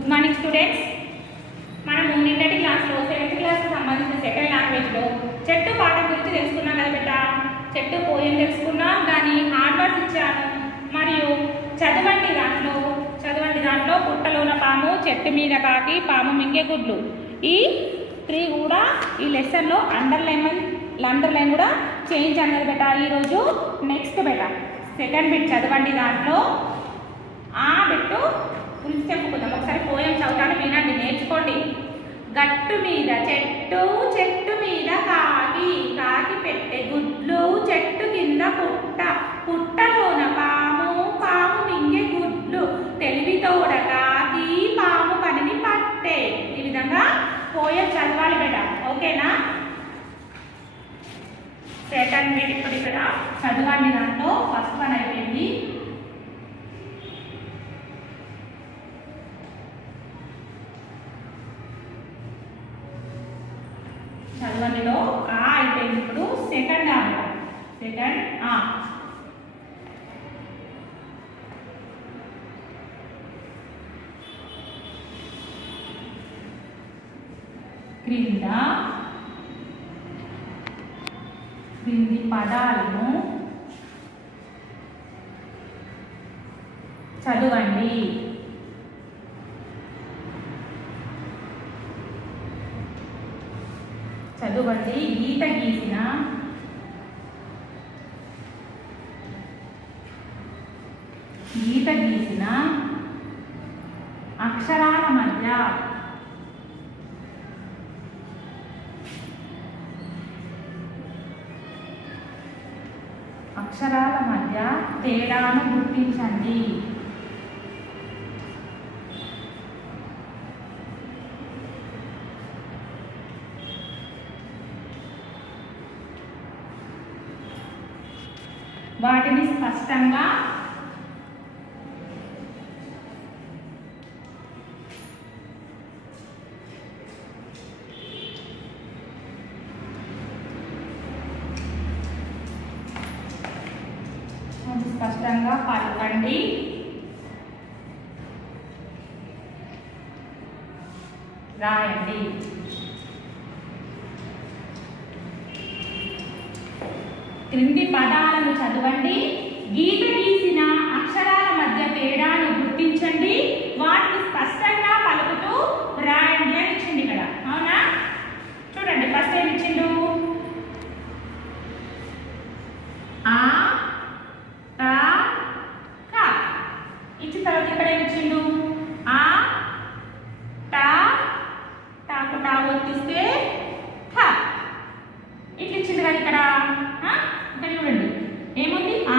Good morning students. మనము నిన్నటి క్లాస్లో 7th క్లాస్కి సంబంధించిన సెకండ్ లాంగ్వేజ్లో చెట్టు పాఠం గురించి తెలుసుకున్నాం కదా బిడ్డ. చెట్టు పోయం తెలుసుకున్నాం, దాని హార్డ్ వర్డ్స్ ఇచ్చాను. మరియు చదవండి దాంట్లో పుట్టలోన పాము, చెట్టు మీద కాకి, పాము మింగే గుడ్లు, ఈ 3 కూడా ఈ లెసన్లో అండర్లైన్ కూడా చేంజ్ అన్నది బెట. ఈరోజు నెక్స్ట్ బెట సెకండ్ బిట్ చదవండి. దాంట్లో ఆ బిట్టు గురించి చెప్పుకుందాం. ఒకసారి పోయం చదువుతాను, వినండి, నేర్చుకోండి. గట్టు మీద చెట్టు, చెట్టు మీద కాకి, కాకి పెట్టే గుడ్లు, చెట్టు కింద పుట్ట, పుట్టలోన పాము, పాము మింగే గుడ్లు, తెలివితోడ కాకి, పాము పనిని పట్టే. ఈ విధంగా పోయం చదవాలి బేట, ఓకేనా? సెకండ్ బిట్ ఇప్పుడు ఇక్కడ చదవండి. దాంట్లో ఫస్ట్ వన్ అయిపోయింది. చదవండిలో ఆ అయిపోయింది. ఇప్పుడు సెకండ్ ఆ క్రింది పదాలను చదవండి. గీత గీసిన అక్షరాల మధ్య తేడాను గుర్తించండి. వాటిని స్పష్టంగా పలకండి. రాయండి. క్రింది పదాలను చదవండి. గీత గీసిన అక్షరాల మధ్య తేడాను గుర్తించండి. వాటిని స్పష్టంగా పలుకుతూ రాయండి అని ఇచ్చింది ఇక్కడ, అవునా? చూడండి, ఫస్ట్ ఏమి ఇచ్చిండు? ఆ ఇచ్చిన తర్వాత ఇక్కడ ఏమి ఇచ్చిండు? ఆ టాకు టా ఒత్తిస్తే ఠ ఇట్లా ఇచ్చింది కదా ఇక్కడ. ఇక్కడ చూడండి ఏముంది? ఆ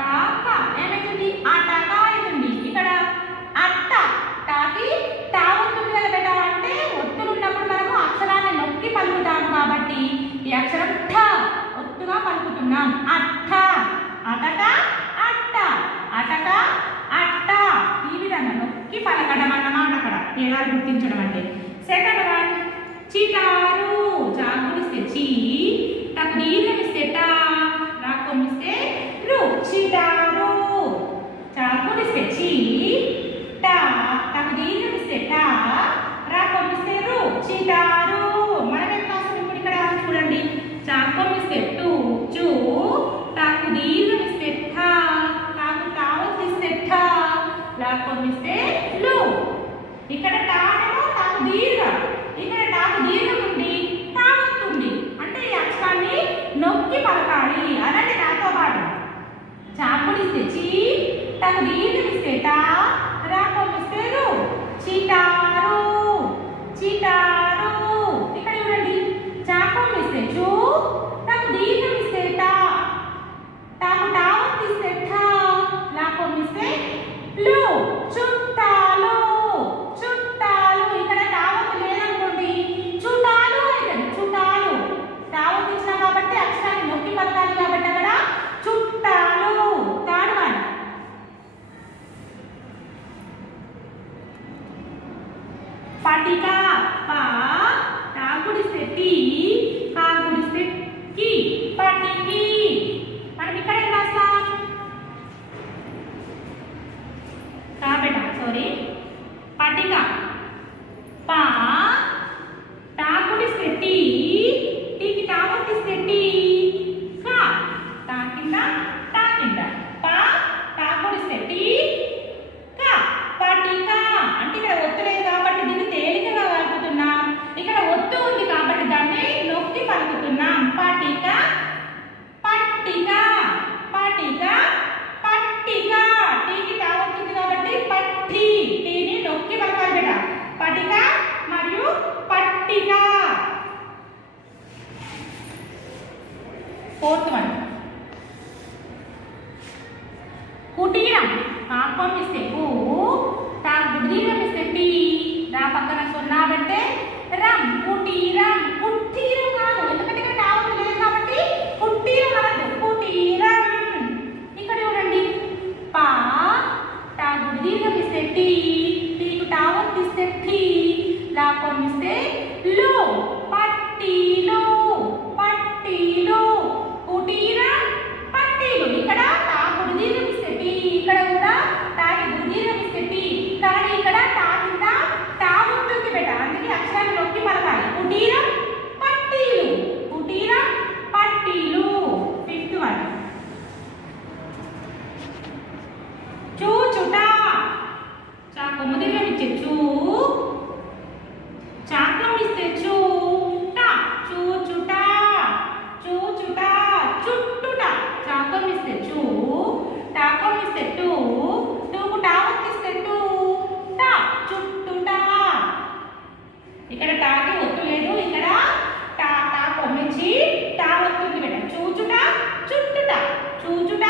టా క ఏమైతుంది? ఆ టక అవుతుంది. ఇక్కడ అట్ట టాకి టా ఒత్తుంది కదా బేట. అంటే ఒత్తులు ఉన్నప్పుడు మనము అక్షరాన్ని నొక్కి పలుకుతాము కాబట్టి ఈ అక్షరం ఠ ఒత్తుగా పలుకుతున్నాం. అట్ట, అటక, అట్ట, అటక, అట్ట. ఈ విధంగా నొక్కి పలకడం అన్నమాట అక్కడ తేడాలు గుర్తించడం అంటే. Second one చీటారు. చాకుడిస్తే చీ, టకు దీర్ఘమిస్తే టా, రాకొమ్మిస్తే రు. చీటారు. చాకుడిస్తే చీ, టా, టకు దీర్ఘమిస్తే టా, రాకొమ్మిస్తే రు. చీటారు. మనం ఏం రాస్తాం ఇప్పుడు ఇక్కడ చూడండి. చాకొమ్మిస్తే టు, చూ, టాకు దీర్ఘమిస్తే ఠా, టాకు టావొత్తిస్తే ఠా, రాకొమ్మిస్తే లు. ఇక్కడ టానేమో టాకు దీర్ఘ, ఇక్కడ టాకు దీర్ఘం ఉంది, టావొత్తుంది. అంటే ఈ అక్షరాన్ని నొక్కి పలకాలి. అలాగే నాతో పాటు చాకుడిస్తే చీ, టాకు దీర్ఘమిస్తే టా, రాకొమ్మిస్తే రు. చీటారు, చీటారు. ఇక్కడ చూడండి, చాకొమ్మిస్తే చూ, టాకు దీర్ఘమిస్తే టా, టాకు టావొత్తిస్తే ఠా, రాకొమ్మిస్తే లు. చుట్టాలు, చుట్టాలు. ఇక్కడ టావొత్తు లేదనుకోండి, చుట్టాలు అవుతుంది. చుట్టాలు టావొత్తు ఇచ్చినా కాబట్టి అక్షరాన్ని నొక్కి పలకాలి కాబట్టి అక్కడ చుట్టాలు. థర్డ్ వన్ పటిక. పా, టాకుడిస్తే టీ, కాకుడిస్తే కి, పటికి. మనం ఇక్కడ ఏం రాస్తాం? కాబట్టి పటిక కింద టా కింద పా టా కూడిస్తే టీ కా పటిక. అంటే ఇక్కడ ఒత్తు లేదు కాబట్టి దీన్ని తేలికగా కలుపుతున్నాం. ఇక్కడ ఒత్తు ఉంది కాబట్టి దాన్ని నొక్కి పలుకుతున్నాం. పటిక పట్టిక పటిక పట్టిక. టీకి టా వస్తుంది కాబట్టి పట్టి. టీని నొక్కి పలకాలి బిడ్డ. పటిక మరియు పట్టిక. ఫోర్త్ వన్ కుటీరం. పాపం ఇస్తే కు, టా గుడ్డీరం ఇస్తే టీ, రా పక్కన సున్నా పెడితే రం. కుటీరం. కుటీరం కాదు, ఎందుకంటే ఇక్కడ టా ఉంది లేదు కాబట్టి కుటీరం అనదు. కుటీరం. ఇక్కడ చూడండి పా, టా గుడ్డీరం ఇస్తే టీ, టీకు టా ఇస్తే టీ, లా కొమ్మిస్తే లో. పట్టీలు పట్టీలు. కుటీరం పట్టీలు. ఇక్కడ టా గుడ్డీరం ఇస్తే టీ, ఇక్కడ కూడా టాకి గుడ్డీరం ఇస్తే టీ, కానీ ఇక్కడ టా కింద టా ఉంటుంది బేట, అందుకే అక్షరాన్ని నొక్కి పలకాలి. కుటీరం పట్టీలు. కుటీరం పట్టీలు. ఫిఫ్త్ వన్ చూచుట. చా కొమ్ముదిగా ఇచ్చే చూ, చాకం ఇస్తే చూ టా. చూచుట చూచుట. చుట్టుట. చాకం ఇస్తే చూ, టాకం ఇస్తే టూ, టూకు టా ఒత్తిస్తే టూ టా. చుట్టుట. ఇక్కడ టాకి ఒత్తు లేదు, ఇక్కడ టా టా కొమ్మించి టా ఒత్తుంది మేడం. చూచుట చుట్టుట. చూచుట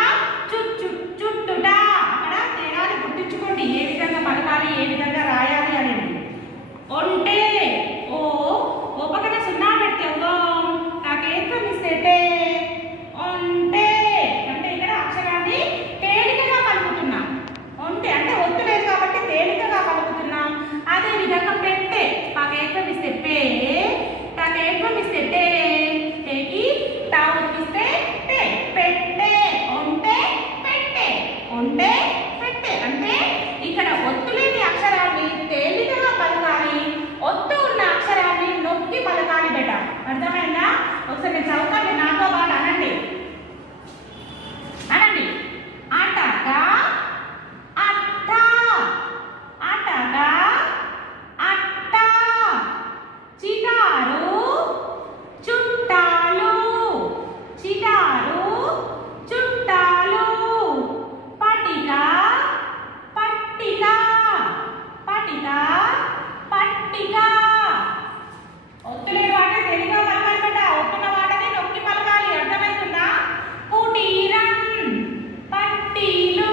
చుట్టుట. అక్కడ తేడాలు గుర్తించుకోండి, ఏ విధంగా పలకాలి, ఏ విధంగా రాయాలి అనేది. ఒంటే ఓ, ఓ పక్కన సున్నా పెడితే ఓ, నాకేత్వం ఇస్తే టే. ఒంటే అంటే ఇక్కడ అక్షరాన్ని తేలికగా పలుకుతున్నాం. ఒంటే అంటే ఒత్తు లేదు కాబట్టి తేలికగా పలుకుతున్నాం. అదే విధంగా పెట్టే, పాకేత్వం ఇస్తే పే, టాకేత్వం ఇస్తే టే, టేకి టా ఒత్తిస్తే టే. పెట్టే. ఒంటే పెట్టే. ఒంటే పెట్టే. అంటే ఇక్కడ ఒత్తు లేని అక్షరాన్ని తేలికగా పలకాలి, ఒత్తు ఉన్న అక్షరాన్ని నొక్కి పలకాలి బెట. అర్థమైందా? ఒకసారి నేను చదువుతాను, నాతో పాటు అనండి. అనండి. అటక అట్ట. అటక అట్ట. చిటారు చుట్టాలు. చిటారు చుట్టాలు. పటిక పట్టిక. పటిక పట్టిక. ఒత్తులేని వాటిని తెలుగుగా పలకాలి బేట, ఒత్తున్న వాటిని నొక్కి పలకాలి. అర్థమవుతుందా? కుటీరం పట్టీలు.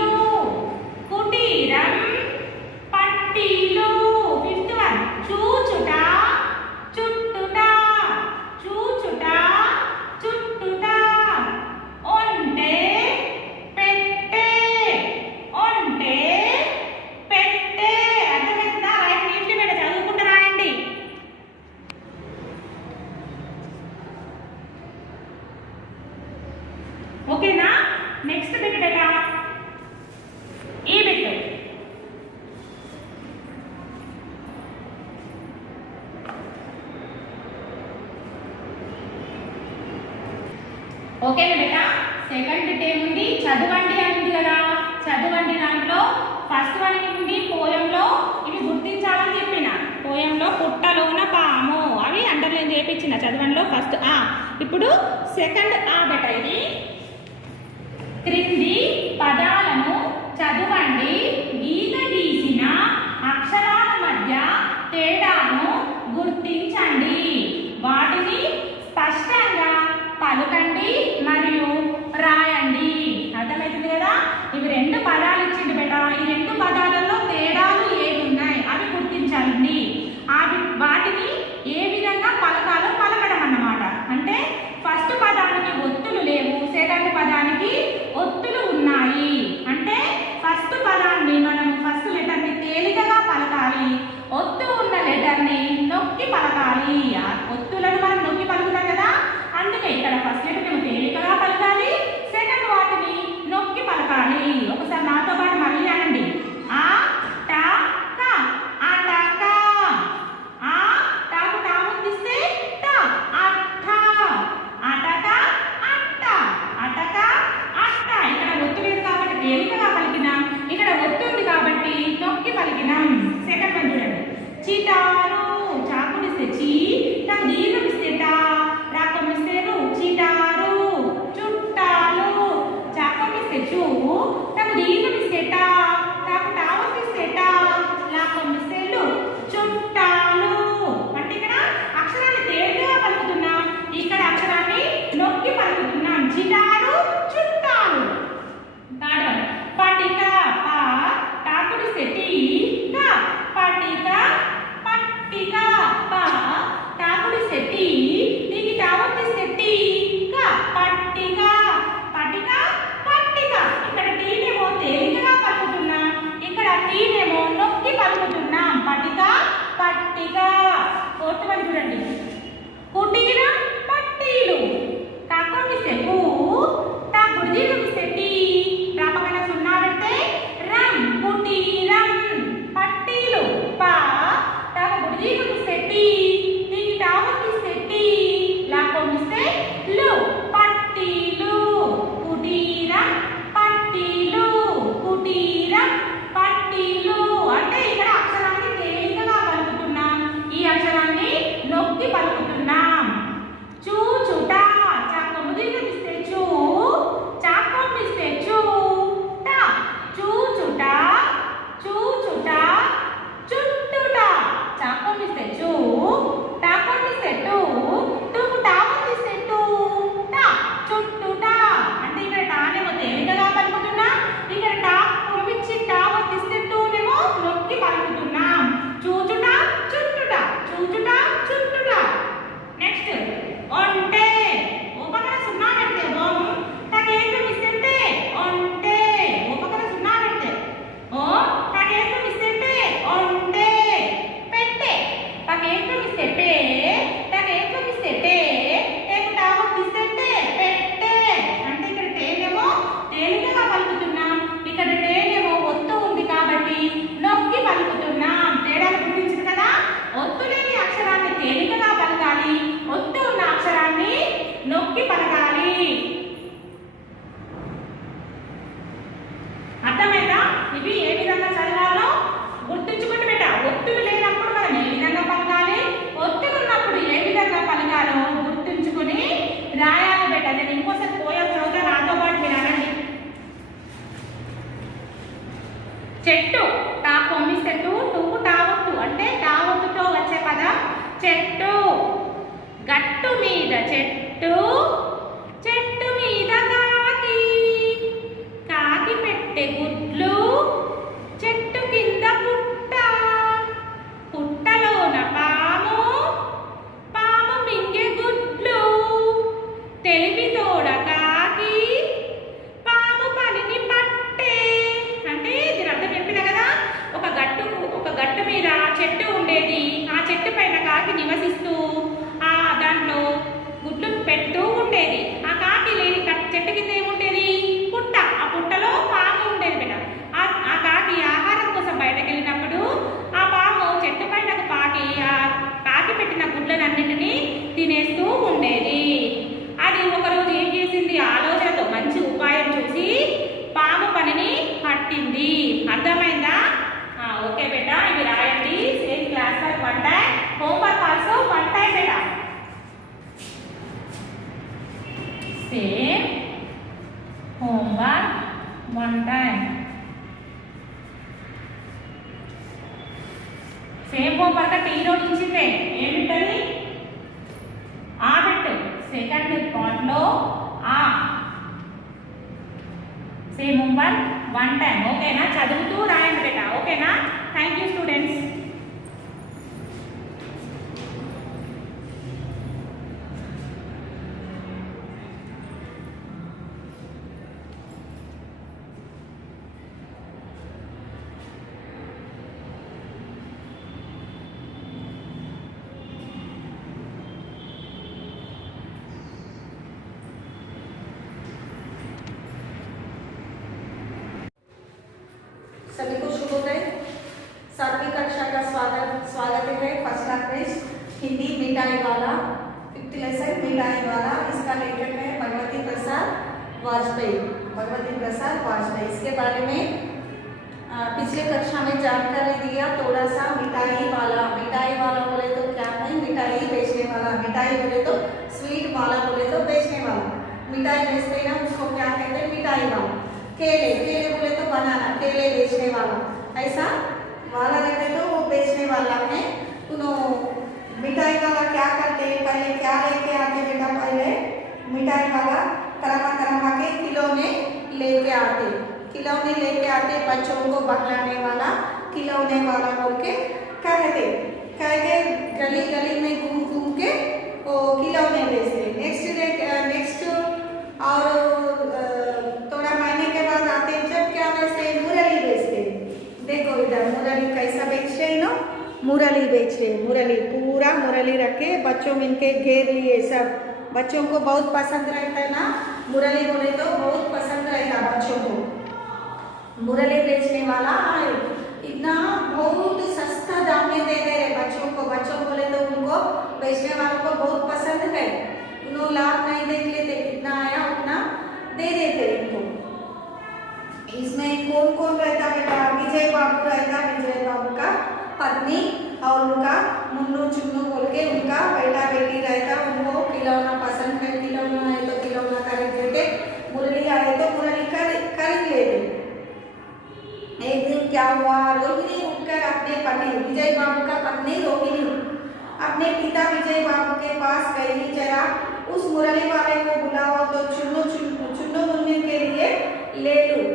కుటీరం పట్టీలు. ఫిఫ్త్ వన్ చూచుట చుట్టుట. చూచుట చుట్టుట. ఒంటే పెట్టే. ఒంటే పెట్టే. అర్థమవుతుందా? రైట్ నీట్లీ బేట, చదువుకుంటూ రాయండి. ఓకేనా? నెక్స్ట్ బిట్ బేట, ఈ బిట్. ఓకేనా బేట? సెకండ్ బిట్ ఏముంది? చదవండి అని ఉంది కదా. చదవండి దాంట్లో ఫస్ట్ వన్ ఏముంది? పోయంలో ఇవి గుర్తించాలని చెప్పిన. పోయంలో పుట్టలోన పాము, అవి అండర్లైన్ చేయించిన చదవండిలో ఫస్ట్. ఇప్పుడు సెకండ్ బేట, ఇది క్రింది పదాలను చదవండి. గీత గీసిన అక్షరాల మధ్య తేడాను గుర్తించండి. వాటిని స్పష్టంగా పలుకండి మరియు రాయండి. అర్థమవుతుంది కదా? ఇవి రెండు పదాలు ఇచ్చిండు బేట. ఈ రెండు పదాలలో తేడాలు ఏవి ఉన్నాయి అవి గుర్తించాలండి. వాటిని ఏ విధంగా పలకాలో పలకడం అన్నమాట. అంటే ఫస్ట్ పదానికి ఒత్తులు లేవు, సెకండ్ పదానికి ఒత్తులు ఉన్నాయి. అంటే ఫస్ట్ పదాన్ని మనం ఫస్ట్ లెటర్ని తేలికగా పలకాలి, ఒత్తు ఉన్న లెటర్ని నొక్కి పలకాలి. ఒత్తులను మనం నొక్కి పలుకుతాం కదా, అందుకే ఇక్కడ ఫస్ట్ లెటర్ని తేలికగా పలకాలి, సెకండ్ వాటిని నొక్కి పలకాలి. ఒకసారి నాతో పాటు మళ్ళీ అనండి. ఆ టా కా. అటక. ఆ టాకు టా ముద్దిస్తే టా. అట్ట. అటక అట్ట. అటక దీర్ఘం ఇస్తే టా, టాకు టావత్ ఇస్తే టా, లాకం ఇస్తే లు. చుట్టాలు అంటే ఇక్కడ అక్షరాన్ని తేలికగా పలుకుతున్నాం, ఇక్కడ అక్షరాన్ని నొక్కి పలుకుతున్నాం. జిటారు చుట్టాలు. థర్డ్ వన్ పటిక పా, టాకుడి సెటి కా, పటిక పట్టిక పా, టాకుడి సెటి, దీనికి టావత్ ఇస్తే టీ కా, పట్టిక పటిక పట్టిక. ఇక్కడ టీనేమో తేలికగా పలుకుతున్నాం, ఇక్కడ టీనేమో నొక్కి పలుకుతున్నాం. పటిక పట్టిక. ఫోర్త్ వన్ చూడండి కుటీరం పట్టీలు. టాకం ఇస్తే కు, టా గుడిదీర్ఘం ఇస్తే టీ, రా పక్కన సున్నా పెడితే రం, కుటీరం పట్టీలు. పా, టాకు గుడిదీర్ఘం ఇస్తే టీ, దీనికి టావత్ ఇస్తే టీ, లాకం ఇస్తే లు. పట్టీలు కుటీరం పట్టీలు, కుటీరం పట్టీలు. అంటే ఇక్కడ అక్షరాన్ని తేలికగా పలుకుతున్నాం, ఈ అక్షరాన్ని నొక్కి పలుకుతున్నాం. చూచుట, చాకము దీర్ఘం ఇస్తే చూ, చాకం ఇస్తే చూ ట. చూచుట చూచుట, చుట్టుట, చాకం ఇస్తే చూ, టాకం ఇస్తే టూ, టూకు టావత్ ఇస్తే టూ ట. చుట్టుట అంటే ఇక్కడ టానేమో తేలికగా పలుకుతున్నాం, ఇక్కడ టా పంపించి టావత్ ఇస్తే టూనేమో నొక్కి పలుకుతున్నాం. చూచుట చుట్టుట, చూచుట చుట్టుట. నెక్స్ట్ ఒంటే, ఓ పక్కన సున్నా పెడితే ఓం, టాకేంద్రం ఇస్తే ఒంటే, ఓ పక్కన సున్నా పెడితే ఓ, టాకేంద్రం ఇస్తే ఒంటే. పెట్టే, టాకేంద్రం ఇస్తే పే, టాకేంద్రం ఇస్తే టే, టేకు టావత్ ఇస్తే పెట్టే. అంటే ఇక్కడ టేనేమో తేలికగా పలుకుతున్నాం, ఇక్కడ టేనేమో ఒత్తు ఉంది కాబట్టి నొక్కి పలుకుతున్నాం. తేడాలు గుర్తించింది కదా, ఒత్తు లేని అక్షరాన్ని తేలికగా పలకాలి, ఒత్తు ఉన్న అక్షరాన్ని నొక్కి పలకాలి. అర్థమైందా? ఇవి ఏ విధంగా చదవాలో గుర్తుంచుకుని పెట్ట. ఒత్తులు లేనప్పుడు మనం ఏ విధంగా పలకాలి, ఒత్తులు ఉన్నప్పుడు ఏ విధంగా పలకాలో గుర్తుంచుకుని రాయాలి పెట్ట. నేను ఇంకోసారి పోయా చదువుతా, నాతో పాటు మీరు అనండి. చెట్టు, టా కొమ్మిస్తే టూ, టూకు టావత్తు అంటే టావత్తుతో వచ్చే పదం చెట్టు. గట్టు మీద చెట్టు, చెట్టు మీద కాకి, కాకి పెట్టే గుడ్లు, చెట్టు కింద పుట్ట, పుట్టలోన పాము, పాము మింగే గుడ్లు, తెలివి తోడ కాకి, పాము పనిని పట్టే. అంటే దీని అర్థం చెప్పిన కదా, ఒక గట్టు మీద చెట్టు ఉండేది, ఆ చెట్టు పైన కాకి నివసిస్తూ దాంట్లో గుడ్లు పెడుతూ ఉండేది. ఆ కాకి లేని చెట్టు కింద ఏముండేది, పుట్ట, ఆ పుట్టలో పాము ఉండేది బిడ్డ. ఆ కాకి ఆహారం కోసం బయటకు వెళ్ళినప్పుడు ఆ పాము చెట్టు పైనకు పాకి ఆ కాకి పెట్టిన గుడ్లనన్నింటినీ తినేస్తూ ఉండేది. అది ఒకరోజు ఏం చేసింది, ఆలోచనతో మంచి ఉపాయం చూసి పాము పనిని పట్టింది. అర్థమైందా? ఓకే బేట, ఇవి రాయండి. Same class work one time, homework also one time బేట. Same homework one time. Same homework అంటే ఈరోజు ఇచ్చిందే ఏమిటది, ఆ పెట్టు సెకండ్ పార్ట్లో ఆ. Same homework one time. ఓకేనా? చదువుతూ రాయండి బేట. ఓకేనా? Thank you students. सभी को शुभोदय। 7वीं कक्षा का स्वागत है। फर्स्ट लैंग्वेज हिंदी मिठाई वाला, 5th लेसन मिठाई वाला। इसका लेखक है भगवती प्रसाद वाजपेयी। भगवती प्रसाद वाजपेयी, इसके बारे में पिछले कक्षा में जानकारी दिया थोड़ा सा। मिठाई वाला बोले तो क्या है, मिठाई बेचने वाला। मिठाई बोले तो स्वीट वाला, बोले तो बेचने वाला। मिठाई बेचते हैं ना, उसको क्या कहते हैं, मिठाई वाला। केले बोले तो वाला, ऐसा वाला रखे तो वो बेचने वाला है। मिठाई वाला क्या करते हैं, पहले क्या लेके आते बेटा, पहले मिठाई वाला तरह के खिलौने लेके आते, खिलौने लेके आते, बच्चों को बहलाने वाला खिलौने वाला बोल के कहते गली गली में घूम घूम के वो खिलौने बेचते। नेक्स्ट और थोड़ा महीने के बाद आते जब क्या बेचते, मुरली बेचते। देखो इधर मुरली कैसा बेच रहे ना, मुरली बेच रहे, मुरली पूरा मुरली रखे, बच्चों में इनके घेर लिए सब, बच्चों को बहुत पसंद रहता है ना, मुरली बोले तो बहुत पसंद रहता बच्चों को। मुरली बेचने वाला आए, इतना बहुत सस्ता दाम में दे रहे बच्चों को, बच्चों बोले तो उनको बेचने वालों को बहुत पसंद है, उन्होंने लाभ नहीं देख लेते, कितना आया उतना दे देते इनको। इसमें कौन कौन रहता बेटा, विजय बाबू रहता, विजय बाबू का पत्नी और उनका मुन्नू चुन्नू बोल के उनका बेटा बेटी रहता, उनको खिलौना पसंद है, खिलौना है तो खिलौना खरीद लेते, मुरली आए तो मुरली खरीद लेते। एक दिन क्या हुआ, रोहिणी उठकर अपने पति विजय बाबू का पत्नी रोहिणी अपने पिता विजय बाबू के पास गई, जरा उस मुरली वाले को बुलाओ तो चुन्नू मुन्नू के लिए ले लूं,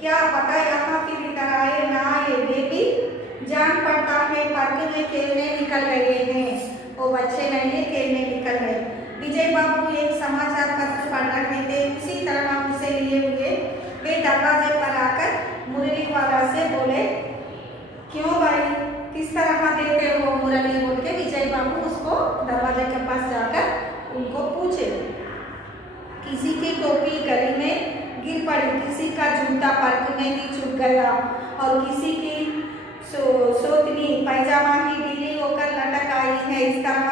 क्या पता यहाँ फिर इधर आए ना आए, बेबी जान पड़ता है पार्क में खेलने निकल रहे हैं, वो बच्चे नहीं है खेलने निकल गए। विजय बाबू एक समाचार पत्र पढ़ रहे थे, उसी तरह उसे लिए हुए वे दरवाजे पर आकर मुरली वाला से बोले, क्यों भाई किस तरह देते हो मुरली बोल के विजय बाबू उसको दरवाजे के पास जाकर उनको पूछे। किसी की टोपी गली में गिर पड़ी, किसी का जूता पार्क में ही छूट गया और किसी की सोतनी पैजामा ही ढीली होकर लटक आई है। इस तरह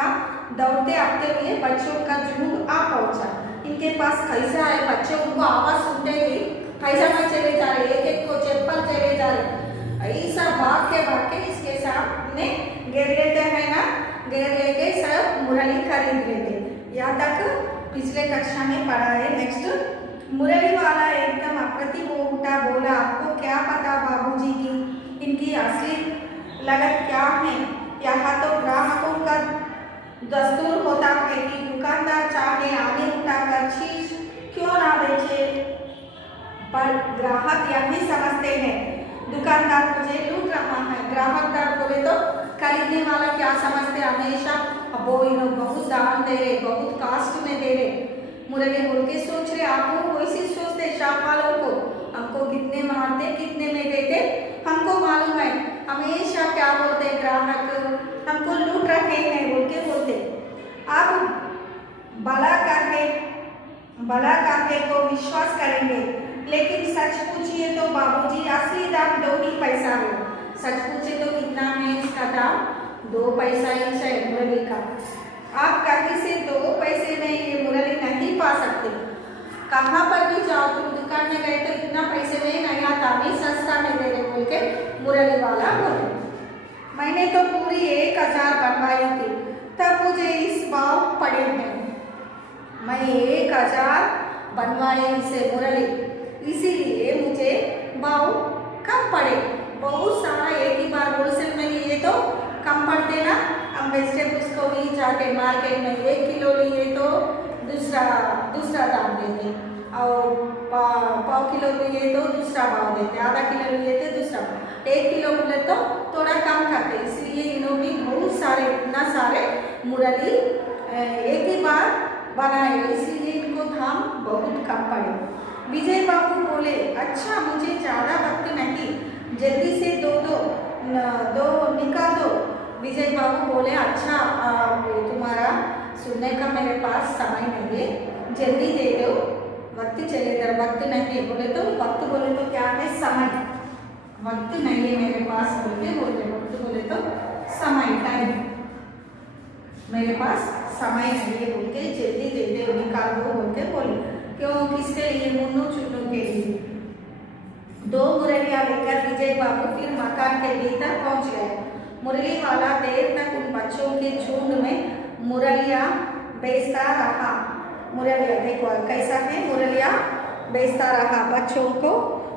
दौड़ते आते हुए बच्चों का झुंड आ पहुंचा, इनके पास कैसा है, बच्चे उनको आवाज सुनते ही पैजामा चले जा रहे, एक एक को चप्पल चले जा रहे, ऐसा भाग के इसके सामने घेर लेते हैं ना, घेर लेके सब मुरली खरीद लेते। यहाँ तक पिछले कक्षा में पढ़ा है। नेक्स्ट मुरली वाला एकदम अप्रतिम हो उठा, बोला, आपको क्या पता बाबूजी की इनकी असली लागत क्या है, यहाँ तो ग्राहकों का दस्तूर होता है कि दुकानदार चाहे आने उठाकर चीज क्यों ना बेचे, पर ग्राहक यही समझते हैं दुकानदार मुझे लूट रहा है। ग्राहकदार बोले तो खरीदने वाला क्या समझते, हमेशा वो इन्हों बहुत दाम दे रहे, बहुत कास्ट में दे रहे। मुरली बोल के सोच रहे, आप वैसे सोचते शॉप वालों को, हमको कितने मारते कितने में देते हमको मालूम है, हमेशा क्या बोलते ग्राहक हमको लूट रहे हैं बोल के बोलते। आप भला करने को विश्वास करेंगे, लेकिन सच पूछिए तो बाबूजी असली दाम 2 ही पैसा हो। सच पूछे तो कितना है इसका दाम, 2 पैसा ही है मुरली का। आप कहीं से 2 पैसे में ये मुरली नहीं पा सकते, कहाँ पर भी जाओ, तुम दुकान में गए तो इतना पैसे में नहीं आता, मैं सस्ता में दे रहे बोल के मुरली वाला बोले। मैंने तो पूरी 1000 बनवाई थी, तब मुझे इस भाव पड़े हैं, मैं 1000 बनवाए इसे मुरली, इसीलिए मुझे भाव कम पड़े। बहुत सारा एक ही बार होलसेल में लिए तो कम पड़ते ना, हम वेजिटेबल्स को भी जाके मार्केट में 1 किलो लिए तो दूसरा दाम देते, और 1/4 किलो लिए तो दूसरा भाव देते, आधा किलो लिए तो दूसरा, 1 किलो बोले तो थोड़ा कम करते। इसलिए इन्हों भी बहुत सारे इतना सारे मुरली एक ही बार बनाए, इसलिए इनको दाम बहुत कम पड़े। विजय बाबू बोले, अच्छा मुझे ज़्यादा वक्त नहीं, जल्दी से दो निकाल दो। विजय बाबू बोले, अच्छा तुम्हारा सुनने का मेरे पास समय नहीं है, जल्दी दे दो, वक्त चले इधर, वक्त नहीं बोले तो वक्त बोले तो क्या है, समय, वक्त नहीं है मेरे पास बोलते, वक्त बोले तो समय, टाइम, मेरे पास समय नहीं है बोल के जल्दी दे दो, निकाल दो बोल के बोले। क्यों, किसके लिए, मुन्नू चुन्नू के लिए। 2 मुरलियाँ लेकर विजय बाबू फिर मकान के भीतर पहुंच गए। मुरली वाला देर तक उन बच्चों के झुंड में मुरलियाँ बेचता रहा। मुरलियाँ देखो कैसा है, मुरलियाँ बेचता रहा,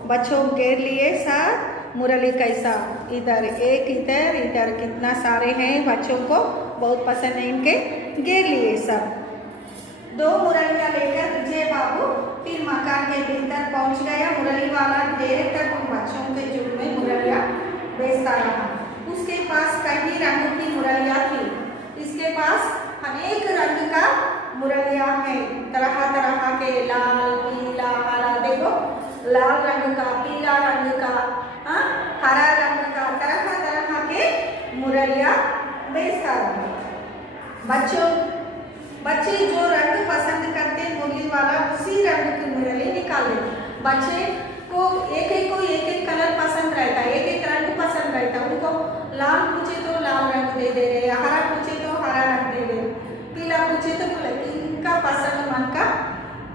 बच्चों घेर लिए साथ मुरली कैसा, इधर एक, इधर इधर कितना सारे हैं, बच्चों को बहुत पसंद है इनके, घेर लिए सब। 2 मुरलियाँ लेकर विजय बाबू फिर मकान के भीतर पहुंच गया। मुरली वाला देर तक उन बच्चों के जुट में मुरलियाँ बेचता रहा। उसके पास कई रंग की मुरलियाँ थी। इसके पास अनेक रंग का मुरलियाँ हैं, तरह तरह के, लाल, पीला, हरा, देखो लाल रंग का, पीला रंग का, हरा रंग का, तरह तरह के मुरलियाँ बेचता रहा। बच्चे जो रंग पसंद करते मुरली वाला उसी रंग की मुरली निकाले। बच्चे को एक कलर पसंद रहता, एक रंग पसंद रहता। उनको लाल पूछे तो लाल रंग दे दे रहे, हरा पूछे तो हरा रंग दे दे, पीला पूछे तो पीला। इनका पसंद मन का,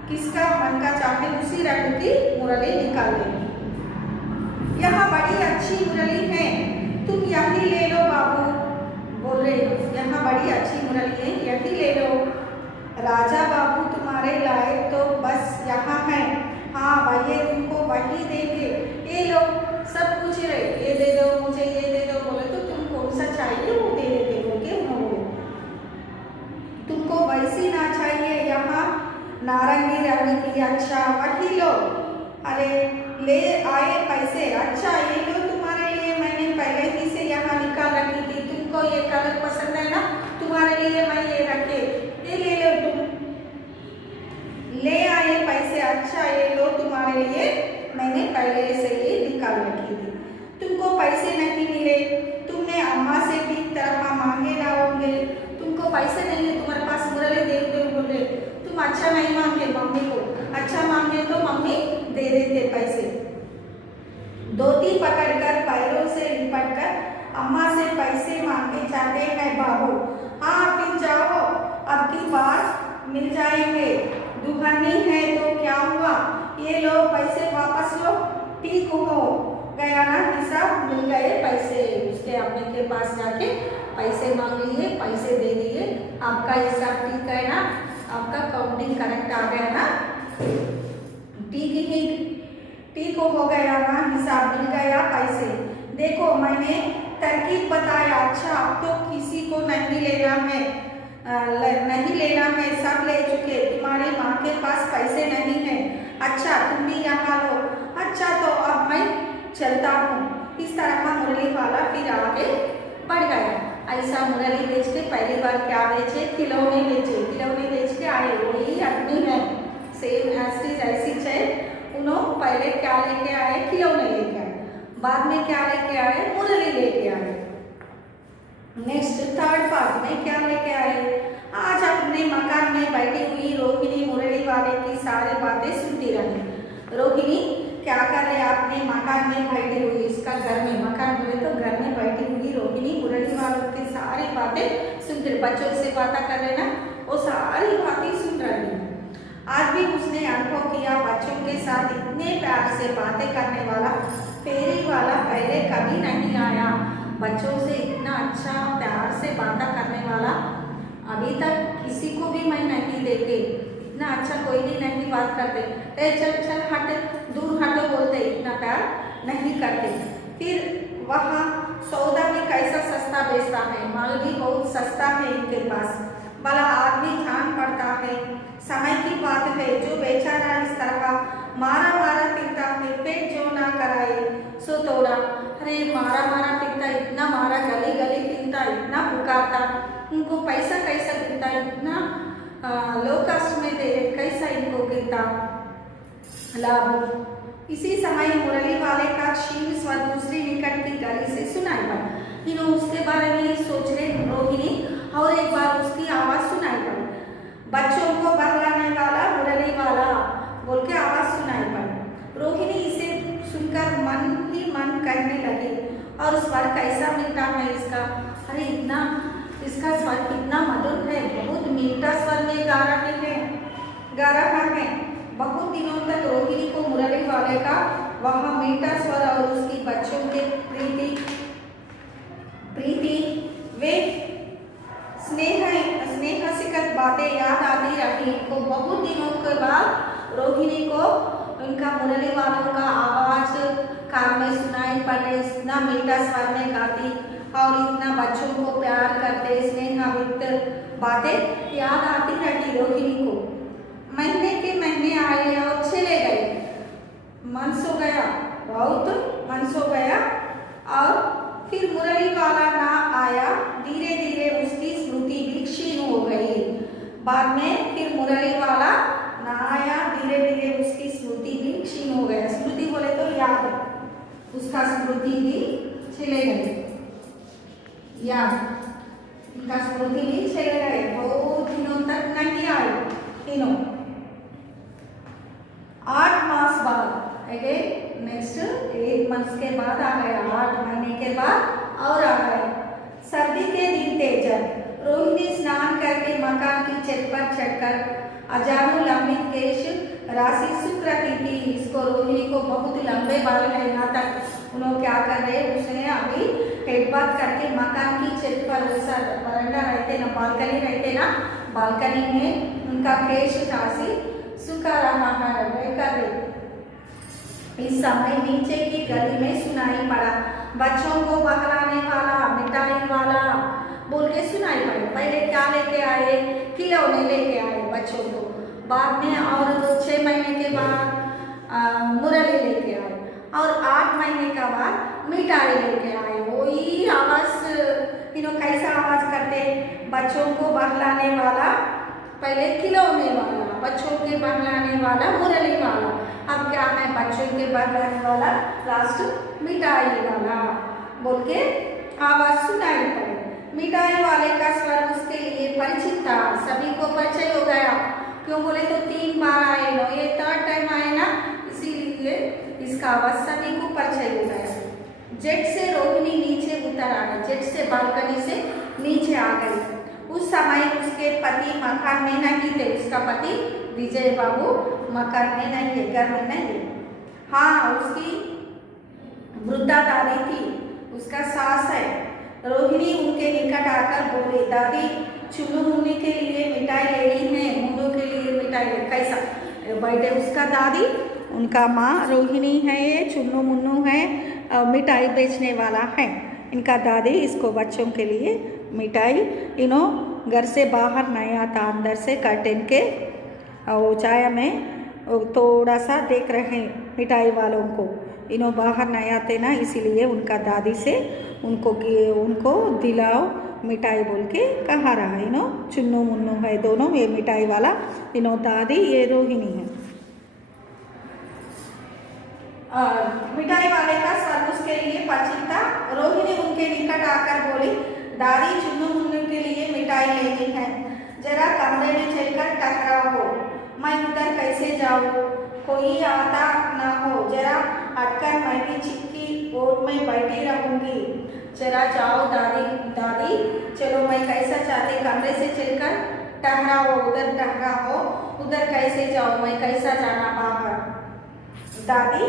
किसका मन का चाहे उसी रंग की मुरली निकाल ले। यहाँ बड़ी अच्छी मुरली है, तुम यही ले लो बाबू, बोल रहे हो यहाँ बड़ी अच्छी मुरली है, यही ले लो। राजा बाबू तुम्हारे लायक तो बस यहाँ है, हाँ भैया तुमको वही देंगे, ये लो। सब पूछ रहे ये दे दो मुझे, ये दे दो, बोले तो तुम कौन सा चाहिए वो दे देते हो के बोले। तुमको वैसी ना चाहिए, यहाँ नारंगी रंग की, अच्छा वही लो। अरे ले आए पैसे, अच्छा ये लो तुम्हारे लिए, मैंने पहले ही से यहाँ निकाल रखी थी, तुमको ये कलर पसंद है ना, तुम्हारे लिए मैं ये रखे, ये ले लो तुम। ले आए पैसे, अच्छा ये लो तुम्हारे लिए, मैंने पहले से ये निकाल रखी थी। तुमको पैसे नहीं मिले, तुमने अम्मा से भी तरह मांगे ना होंगे, तुमको पैसे नहीं है, तुम्हारे पास मुरली दे दो बोले, तुम अच्छा नहीं मांगे मम्मी को, अच्छा मांगे तो मम्मी दे देते पैसे। धोती पकड़कर पैरों से लिपटकर अम्मा से पैसे मांगे जाते हैं बाबू, हाँ फिर जाओ अब की बार मिल जाएंगे, दुल्हनी है तो क्या हुआ, ये लो पैसे वापस लो, ठीक हो गया ना हिसाब, मिल गए पैसे। उसके अपने के पास जाके पैसे मांग लिए, पैसे दे दिए, आपका हिसाब ठीक है ना, आपका काउंटिंग करेक्ट आ गया ना, ठीक हो गया ना, हिसाब मिल गया पैसे। देखो मैंने तरकीब बताया, अच्छा अब तो किसी को नहीं लेना है, सब ले चुके, तुम्हारी माँ के पास पैसे नहीं है, अच्छा तुम भी यहाँ लो, अच्छा तो अब मैं चलता हूँ। इस तरह मुरली वाला फिर आगे बढ़ गया। ऐसा मुरली बेच के पहली बार क्या बेचे, खिलौने बेच के आए, वही आदमी है सेम ऐसी है। उन्होंने पहले क्या लेके आए, खिलौने लेके आए, बाद में क्या लेके आए, मुरली लेके आए। नेक्स्ट थर्ड पार्ट में क्या लेके आए, आज अपने मकान में बैठी हुई रोहिणी मुरली वाले की सारी बातें सुनती रही। रोहिणी क्या कर रहे, अपने मकान में बैठी हुई, इसका घर में, मकान बोले तो घर में बैठी हुई रोहिणी मुरली वालों की सारी बातें सुनते, बच्चों से बातें कर रहे ना, वो सारी बातें सुन रही। आज भी उसने अनुभव किया, बच्चों के साथ इतने प्यार से बातें करने वाला फेरी वाला पहले कभी नहीं आया। बच्चों से इतना अच्छा प्यार से बातें करने वाला अभी तक किसी को भी मैं नहीं देखे, इतना अच्छा कोई भी नहीं बात करते, चल हट, दूर हटो बोलते, इतना प्यार नहीं करते। फिर वहाँ सौदा भी कैसा सस्ता बेचता है, माल भी बहुत सस्ता है इनके पास, भला आदमी जान पड़ता है, समय की बात है, जो बेचारा इस तरह मारा फिरता है, पेट जो ना कराए सो तोड़ा। अरे मारा फिरता, इतना मारा, गली फिरता, इतना पुकारता, उनको पैसा कैसा गिरता, इतना लो कास्ट में दे, कैसा इनको गिरता लाभ। इसी समय मुरली वाले का क्षीण स्वर दूसरी निकट की गली से सुनाई पड़ा। इन्हों उसके बारे में सोच रहे रोहिणी, और एक बार उसकी आवाज सुनाई पड़ी, बच्चों को बहलाने वाला मुरली वाला बोल के आवाज सुनाई पड़ी। रोहिणी इसे सुनकर मन ही मन कहने लगी, और स्वर कैसा मीठा है इसका, अरे इतना इसका स्वर कितना मधुर है, बहुत मीठा स्वर में गा रहा है। बहुत दिनों तक रोहिणी को मुरली वाले का वह मीठा स्वर और उसकी बच्चों के प्रीति वे स्नेह सिकत बातें याद आती रही। तो बहुत दिनों के बाद रोहिणी को उनका मुरली वालों का आवाज कान में सुनाई करने, इतना मीठा स्वर में गाती और इतना बच्चों को प्यार करते, स्नेहावित बातें याद आती रहती रोहिणी को। महीने के महीने आए और चले गए, मंस हो गया, बहुत मंस हो गया और फिर मुरली वाला ना आया। धीरे धीरे उसकी स्मृति भी क्षीण हो गई। बाद में फिर मुरली वाला ना आया, धीरे धीरे उसकी स्मृति भी क्षीण हो गया। स्मृति बोले तो याद, उसका स्मृति भी चले गए, याद, उनका स्मृति भी चले गए। बहुत दिनों तक नहीं आए तीनों। 8 मास बाद, अगेन नेक्स्ट 8 मंथ्स के बाद आ गया, 8 महीने के बाद और आ गया। सर्दी के दिन थे जब रोहिणी स्नान करके मकान की छत पर चढ़कर अजानु लंबित केश राशि सुख रही थी। इसको रोहिणी को बहुत लंबे बाल है, यहाँ तक उन्होंने क्या कर रहे, उसने अभी हेडबाथ करके मकान की छत पर, जैसा बरंडा रहते ना, बालकनी रहते ना, बालकनी में उनका केश राशि सुखा रहा है, कर रहे। इस समय नीचे की गली में सुनाई पड़ा, बच्चों को बहलाने वाला, मिठाई वाला बोल के सुनाई पड़े। पहले क्या लेके आए, खिलौने लेके आए बच्चों को, बाद में और 6 महीने के बाद मुरली लेके आए और 8 महीने का बाद मिठाई लेके आए। वही आवाज, कैसा आवाज करते, बच्चों को बहलाने वाला, पहले खिलौने वाला, बच्चों के बहलाने वाला, मुरली वाला, अब क्या है, बच्चों के बहलाने वाला, लास्ट मिठाई वाला बोल के आवाज सुनाई पड़े। मिठाई वाले का स्वर उसके लिए परिचित था, सभी को परिचय हो गया। क्यों बोले तो 3 बार आए ना, ये 3rd टाइम आए ना, इसीलिए इसका आवाज सभी को परिचय हो गया। जेट से रोहिणी नीचे उतर आ गई, जेट से बालकनी से नीचे आ गई। उस समय उसके पति मकान में नहीं थे, उसका पति विजय बाबू मकान में नहीं है, घर में नहीं है। हाँ, उसकी वृद्धा दादी थी, उसका सास है। रोहिणी उनके निकट आकर बोली, दादी चुन्नू मुन्नी के लिए मिठाई लेनी है, मुन्नू के लिए मिठाई, कैसा बैठे उसका दादी, उनका माँ रोहिणी है, ये चुन्नू मुन्नू है, मिठाई बेचने वाला है इनका दादी। इसको बच्चों के लिए मिठाई, घर से बाहर नहीं आता, अंदर से कर्टेन के छाया में थोड़ा सा देख रहे हैं मिठाई वालों को, बाहर नहीं आते ना, इसीलिए उनका दादी से उनको दिलाओ मिठाई बोल के कहा रहा। चुन्नू मुन्नू है दोनों, ये मिठाई वाला दादी, ये रोहिणी है। मिठाई वाले का स्वर उसके लिए परिचित था। रोहिणी उनके निकट आकर बोली, दादी चुन्नू मुन्नू के लिए मिठाई लेनी है, जरा कमरे में चलकर टकराओ, मैं उधर कैसे जाऊँ, कोई आता ना हो, जरा हटकर मैं भी चिक्की बोट में बैठी रहूंगी, जरा जाओ दादी। दादी चलो, मैं कैसा चाहती, कमरे से चलकर टकराओ, उधर टकराओ, उधर कैसे जाओ, मैं कैसा जाना बाहर। दादी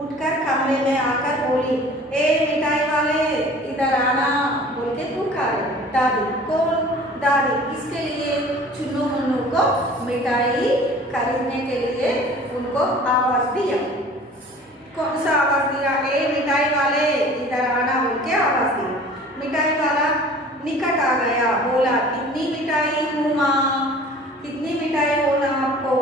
उठकर कमरे में आकर बोली, ए मिठाई वाले इधर आना बोल के पुकारे। दादी कौन? दादी किसके लिए? चुन्नू मुन्नू को मिठाई खरीदने के लिए उनको आवाज दिया। कौन सा आवाज दिया? ए मिठाई वाले इधर आना बोल के आवाज दिया। मिठाई वाला निकट आ गया, बोला, कितनी मिठाई हूँ माँ, कितनी मिठाई हो ना आपको?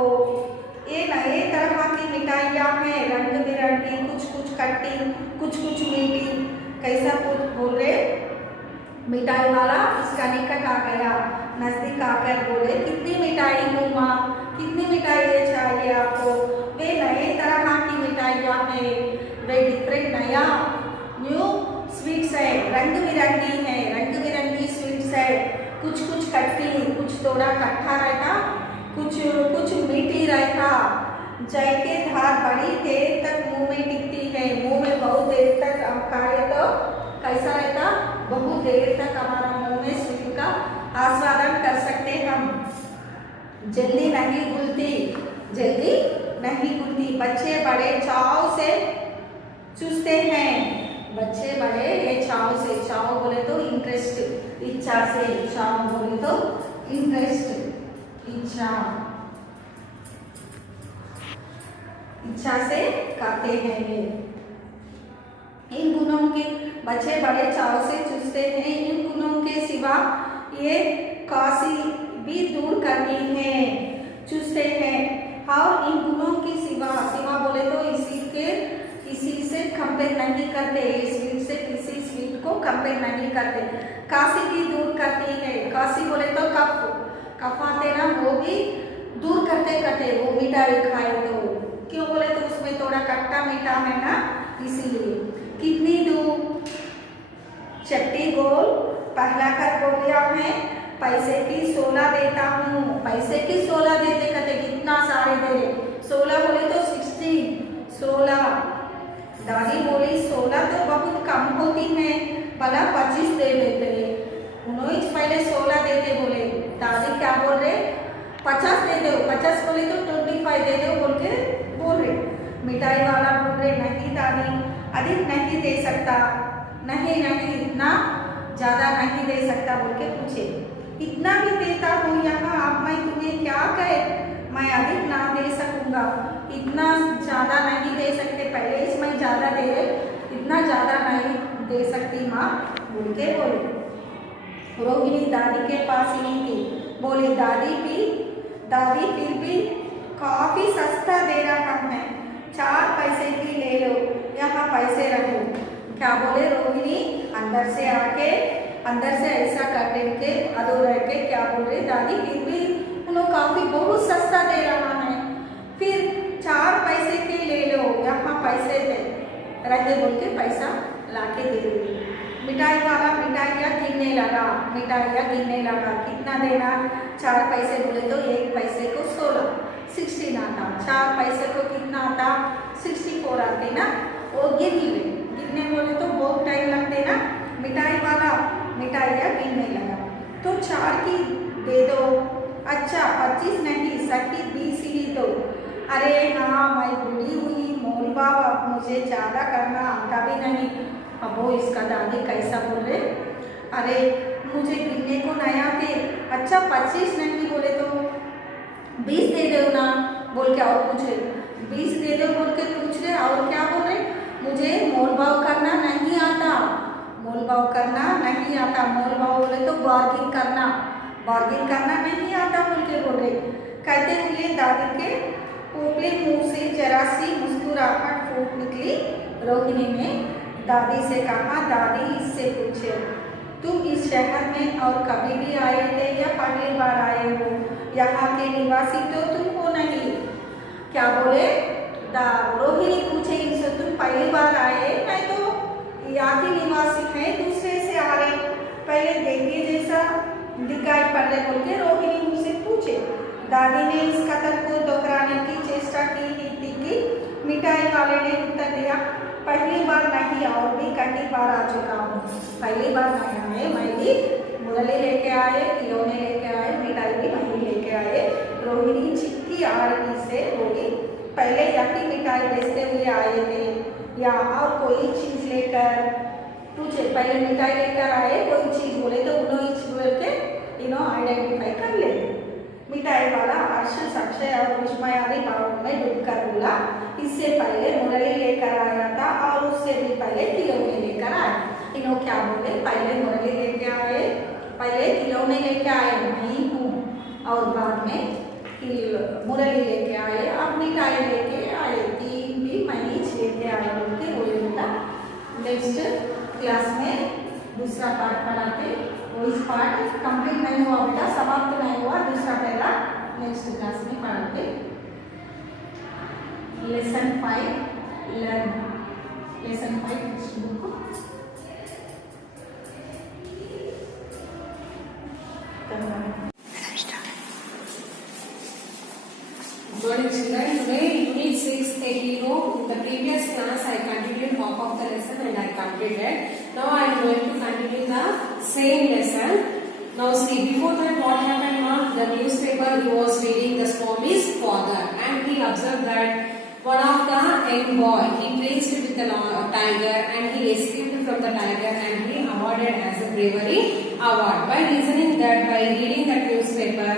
ये नए तरह की मिठाइयाँ हैं, रंग बिरंगी, कुछ कुछ खट्टी, कुछ कुछ मीठी। कैसा कुछ बोल रहे? मिठाई वाला इसका निकट आ गया, नजदीक आकर बोले, कितनी मिठाई हूँ माँ, कितनी मिठाई चाहिए आपको? वे नए तरह की मिठाइयाँ हैं, वे डिफरेंट नया न्यू स्वीट्स है, रंग बिरंगी है, रंग बिरंगी स्वीट्स है, कुछ कुछ खट्टी, कुछ थोड़ा खट्टा रहता, कुछ कुछ मीठी रहता। जय के धार बड़ी देर तक मुंह में टिकती है, मुंह में बहुत देर तक हम खाए तो कैसा रहता? बहुत देर तक हमारा मुंह में स्वीट का आस्वादन कर सकते हम। जल्दी नहीं घुलती, जल्दी नहीं घुलती। बच्चे बड़े चाव से चूसते हैं, बच्चे बड़े ये चाव से, चाव बोले तो इंटरेस्ट, इच्छा से, चाव बोले तो इंटरेस्ट, इच्छा, इच्छा से खाते हैं ये। इन गुणों के बच्चे बड़े चाव से चूसते हैं। इन गुणों के सिवा ये काशी भी दूर करनी है, चूसते हैं। और इन गुणों के सिवा, सिवा बोले तो इसी से कंपेयर नहीं करते, इस स्वीट से किसी स्वीट को कंपेयर नहीं करते। काशी भी दूर करती है। काशी बोले तो कफ आते ना, वो भी दूर करते करते वो मिठाई खाए तो, क्यों बोले तो उसमें थोड़ा खट्टा मीठा है ना, इसीलिए। कितनी दूर चट्टी गोल पहला कर बोलिया है, पैसे की 16 देता हूँ। पैसे की 16 देते कहते कितना सारे दे रहे, 16 बोले तो 16, 16। दादी बोली 16 तो बहुत कम होती है, भला 25 दे देते। उन्होंने पहले 16 देते बोले, दादी क्या बोल रहे 50 दे दो, 50 बोले तो 25 दे दो बोल रहे। मिठाई वाला बोल रहे नहीं दादी अधिक नहीं दे सकता, नहीं इतना ज़्यादा नहीं दे सकता बोल के पूछे। इतना भी देता हूँ यहाँ, अब मैं तुम्हें क्या कहे, मैं अधिक ना दे सकूँगा, इतना ज़्यादा नहीं दे सकते, पहले इसमें ज़्यादा दे रहे, इतना ज़्यादा नहीं दे सकती माँ बोल के बोले। रोहिणी दादी के पास ही थी, बोली दादी फिर भी काफ़ी सस्ता दे रहा है, 4 पैसे की ले लो, यहाँ पैसे रखो। क्या बोले रोहिणी अंदर से ऐसा करते के अदो रह के क्या बोल रहे दादी फिर भी उन्होंने काफ़ी बहुत सस्ता दे रहा है, फिर 4 पैसे के ले लो, यहाँ पैसे दे रहे बोल के पैसा ला के दे दी। मिठाई वाला मिठाइयाँ गिनने लगा, कितना देना, 4 पैसे बोले तो 1 पैसे को 16 आता, 4 पैसे को कितना आता 64 आते ना, वो गिनने बोले तो बहुत टाइम लगते ना। मिठाई वाला मिठाइयाँ गिनने लगा, तो 4 की दे दो, अच्छा 25 नहीं सही 20 ही दो। अरे हाँ मैं बूढ़ी हुई मोल बाप, अब मुझे ज़्यादा करना आता भी नहीं। अब वो इसका दादी कैसा बोल रहे, अरे मुझे गिनने को नहीं आते, अच्छा 25 नहीं बोले तो 20 दे दो ना बोल के और पूछे, 20 दे दो बोल के पूछ रहे, और क्या बोल रहे मुझे मोल भाव करना नहीं आता, मोल भाव बोले तो बार्गिन करना नहीं आता बोल के बोल रहे। कहते हुए दादी के पोपले मुंह से जरा सी मुस्कुराहट फूट निकली। रोहिणी ने दादी से कहा, दादी इससे पूछे तुम इस शहर में और कभी भी आए थे या पहली बार आए हो, यहाँ के निवासी तो तुम हो नहीं। क्या बोले रोहिणी पूछे इनसे, तुम पहली बार आए, मैं तो यहाँ के निवासी हैं, दूसरे से आ रहे, पहले देखिए जैसा दिखाई पड़ रहे बोल के रोहिणी मुझसे पूछे। दादी ने इस कथन को दोहराने की चेष्टा की ही थी कि मिठाई वाले ने उत्तर दिया, पहली बार नहीं और भी कई बार आ चुका हूँ। पहली बार नहीं आए, मैं भी मुरली लेके आए, खिलौने लेके आए, मिठाई भी मैं लेके आए। रोहिणी चिट्ठी आ रही से बोली, पहले यही मिठाई बेचते हुए आए थे या और कोई चीज़ लेकर पूछे, पहले मिठाई लेकर आए कोई चीज़ बोले तो उन्होंने के आइडेंटिफाई कर ले। मिठाई वाला हर्ष संशय और विस्मय आदि भावों में डूबकर बोला, इससे पहले मुरली लेकर आया था और उससे भी पहले खिलौने लेकर आए। इन्हों क्या बोले, पहले मुरली लेके आए, पहले खिलौने लेके आए नहीं हूँ, और बाद में मुरली लेके आए, अब मिठाई लेके आए, 3 भी महीज लेके आए बोलते बोले बेटा। नेक्स्ट क्लास में दूसरा पार्ट पढ़ाते, वो इस पार्ट कंप्लीट नहीं हुआ बेटा, समाप्त नहीं हुआ, दूसरा पहला नेक्स्ट क्लास में पढ़ाते। Lesson 5 learn, lesson 5 text book. Good morning children. Today unit 6 ATO. In the previous class I continued half of the lesson and I completed. Now I am going to continue the same lesson. Now see, before that what happened was the newspaper he was reading the Swami's father and he observed that one of the young boy he raced with the tiger and he escaped from the tiger and he awarded as a bravery award. By reasoning that by reading that newspaper,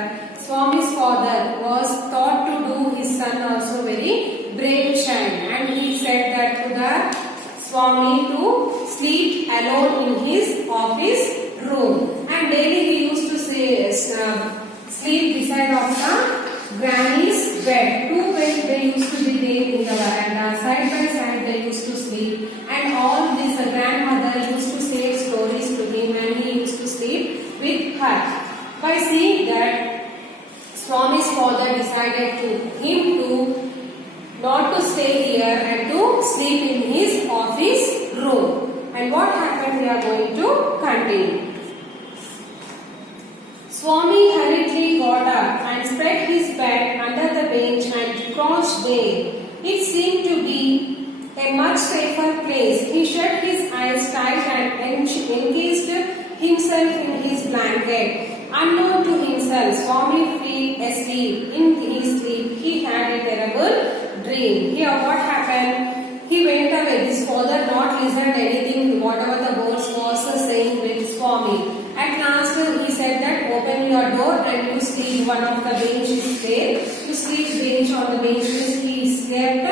Swami's father was thought to do his son also very brave child, and he said that to the Swami to sleep alone in his office room, and daily he used to sleep beside of the granny's bed. Two beds they used to be there in the veranda, side by side they used to sleep, and all this grandmother used to say stories to him, and he used to sleep with her. By seeing that, Swami's father decided him to not to stay here and to sleep in his office room. And what happened, we are going to continue. Swami hurriedly got up and spread his bed under the bench and crouched there. It seemed to be a much safer place. He shut his eyes tight and encased himself in his blanket. Unknown to himself, Swami fell asleep. In his sleep, he had a terrible dream. Here what happened? He went away. His father not listened anything, whatever the boss was saying with Swami. At last he said that open your door and you sleep. One of the bench is there. You sleep bench on the bench. He slept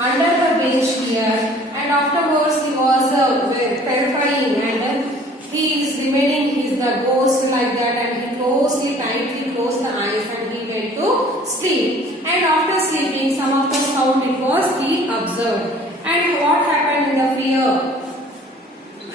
under the bench here. And afterwards he was terrifying, and he is remaining, he is the ghost like that, and he tightly closed the eyes and he went to sleep. And after sleeping, some of the sound it was he observed. And what happened in the fear?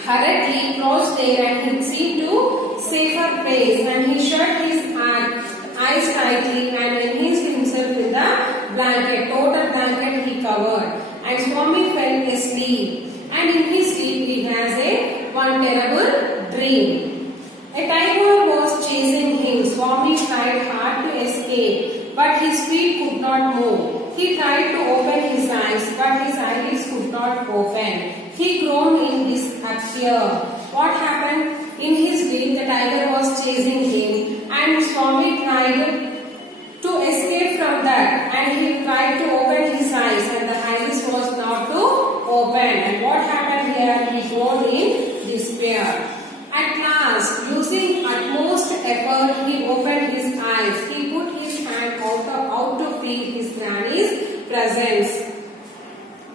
Hurriedly crouched there and he seemed to safer place, and he shut his eyes tightly and encased himself in the blanket, total blanket he covered. And Swami fell asleep. And in his sleep he has one terrible dream. A tiger was chasing him. Swami tried hard to escape, but his feet could not move. He tried to open his eyes, but his eyelids could not open. He groaned in despair. What happened? In his dream, the tiger was chasing him, and Swami tried to escape from that, and he tried to open his eyes, and the eyes was not to open. And what happened here? He groaned in despair. At last, using utmost effort, he opened his eyes. He put his hand out to feel his granny's presence,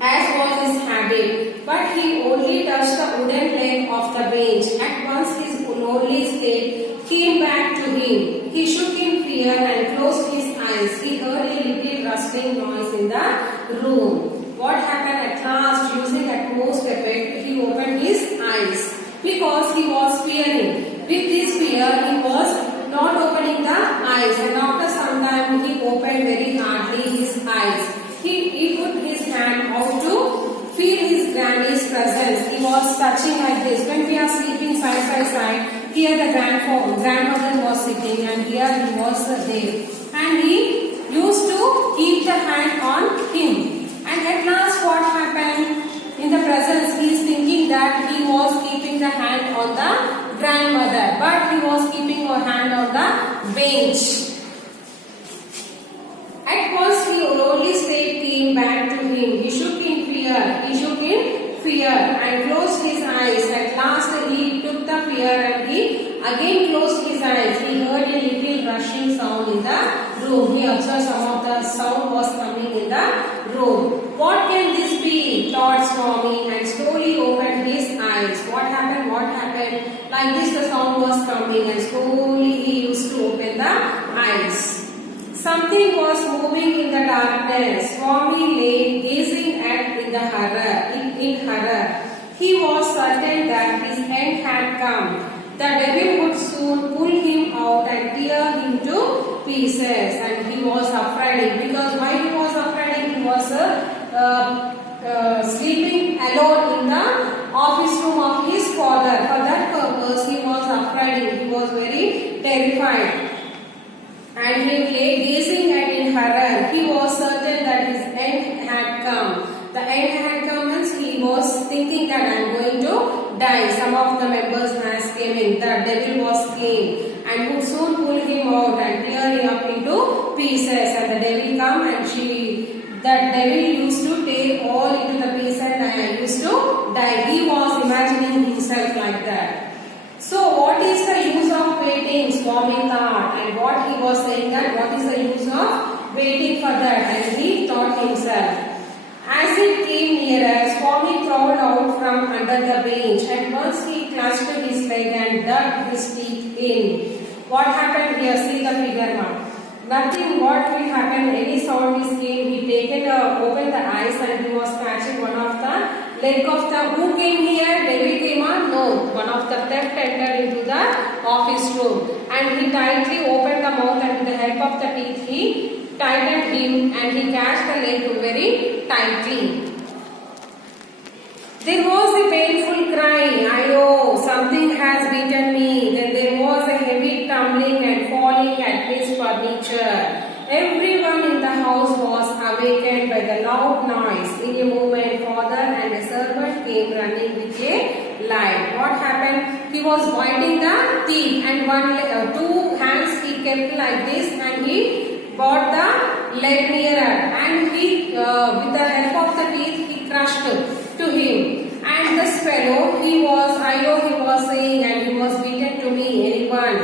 as was his habit. But he only touched the wooden leg of the bench. At once his lonely state came back to him. He shook in fear and closed his eyes. He heard a little rustling noise in the room. What happened? At last, using utmost effort, he opened his eyes, because he was fearing. With this fear, he was not opening the eyes, and after some time, he opened very hardly his eyes. He put his hand out to feel his granny's presence. He was touching like this. When we are sleeping side by side, here the grandmother was sitting, and here he was there. And he used to keep the hand on him. And at last what happened? In the presence, he is thinking that he was keeping the hand on the grandmother, but he was keeping her hand on the bench. At once he lonely state came back to him. He shook in fear and closed his eyes. At last he took the fear and he again closed his eyes. He heard a little rushing sound in the room. He observed some of the sound was coming in the room. What can this be? Thought Swami, and slowly opened his eyes. What happened? Like this the sound was coming, and slowly he used to open the eyes. Something was moving in the darkness. Swami lay gazing in horror. He was certain that his end had come. The devil would soon pull him out and tear him to pieces, and he was afraid. Because why he was afraid? He was sleeping alone in the office room of his father. For that purpose, he was afraid. He was very terrified. And he lay gazing in horror. He was certain that his end had come. The end had come means he was thinking that I am going to die. Some of the members has came in. The devil was came and would soon pull him out and tear him up into pieces. And the devil come and that devil used to take all into the pieces and used to die. He was imagining himself like that. So what is the use of waiting? Swami thought, and what he was saying that what is the use of waiting for that? And he thought himself. As it came nearer, Swami crawled out in. What happened here? See the figure now. Nothing. What will happen? Any sound is came. He taken open the eyes and he was catching one of the leg of the who came here? Devil came on? No. One of the theft entered into the office room and he tightly opened the mouth and with the help of the teeth he tightened him and he catched the leg very tightly. There was a painful cry, "Ayo, something has beaten me." Then there was a heavy tumbling and falling at his furniture. Everyone in the house was awakened by the loud noise. In a moment, father and a servant came running with a light. What happened? He was biting the teeth and two hands he kept like this and he brought the leg nearer and he with the help of the teeth he crushed to him. And this fellow, he was saying, and he was beaten to me, anyone,